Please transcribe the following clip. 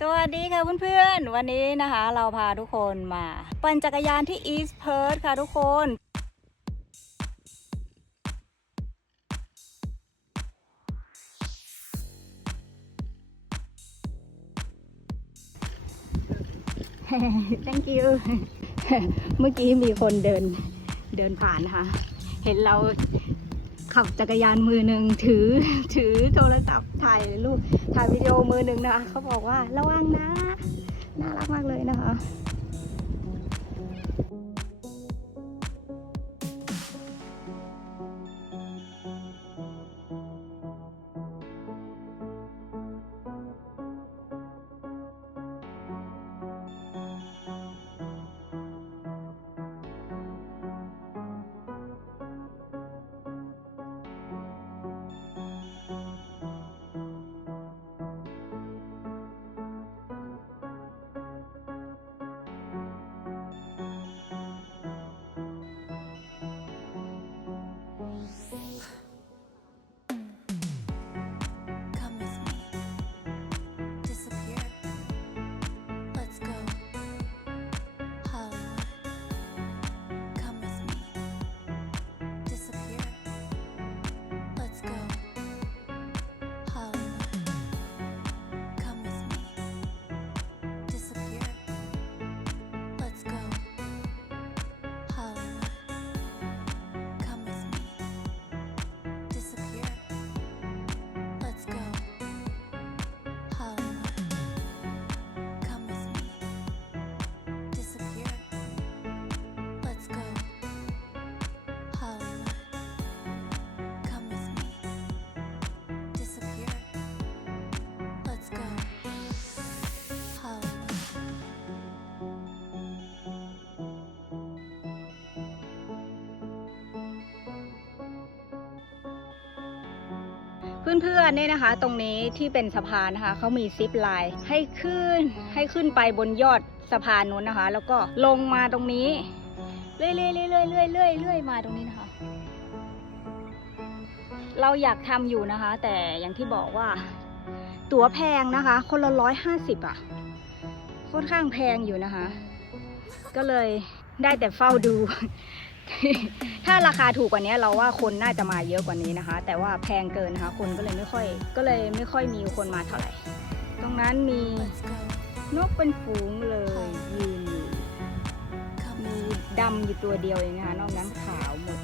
สวัสดีค่ะเพื่อนๆ วันนี้นะคะเราพาทุกคนมาปั่นจักรยานที่อีส t ์เพิร์ค่ะทุกคน thank you เมื่อกี้มีคนเดินเดินผ่านนะคะ เห็นเรา ขับจักรยานมือหนึ่งถือถือโทรศัพท์ถ่ายรูปถ่ายวิดีโอมือหนึ่งนะคะเขาบอกว่าระวังนะ น่ารักมากเลยนะคะ เพื่อนๆเนี่ยนะคะ ตรงนี้ที่เป็นสะพานนะคะเขามีซิปไลน์ให้ขึ้นให้ขึ้นไปบนยอดสะพานนู้นนะคะ แล้วก็ลงมาตรงนี้เรื่อยๆเรื่อยๆเรื่อยๆเรื่อยๆเรื่อยๆมาตรงนี้นะคะ เราอยากทำอยู่นะคะ แต่อย่างที่บอกว่า ตั๋วแพงนะคะ คนละร้อยห้าสิบอะค่อนข้างแพงอยู่นะคะ ก็เลยได้แต่เฝ้าดู ถ้าราคาถูกกว่านี้เราว่าคนน่าจะมาเยอะกว่านี้นะคะ แต่ว่าแพงเกินนะคะ คนก็เลยไม่ค่อย ก็เลยไม่ค่อยมีคนมาเท่าไหร่ ตรงนั้นมีนกเป็นฝูงเลยยืนอยู่มีดำอยู่ตัวเดียวเองนะคะนอกนั้นขาวหมด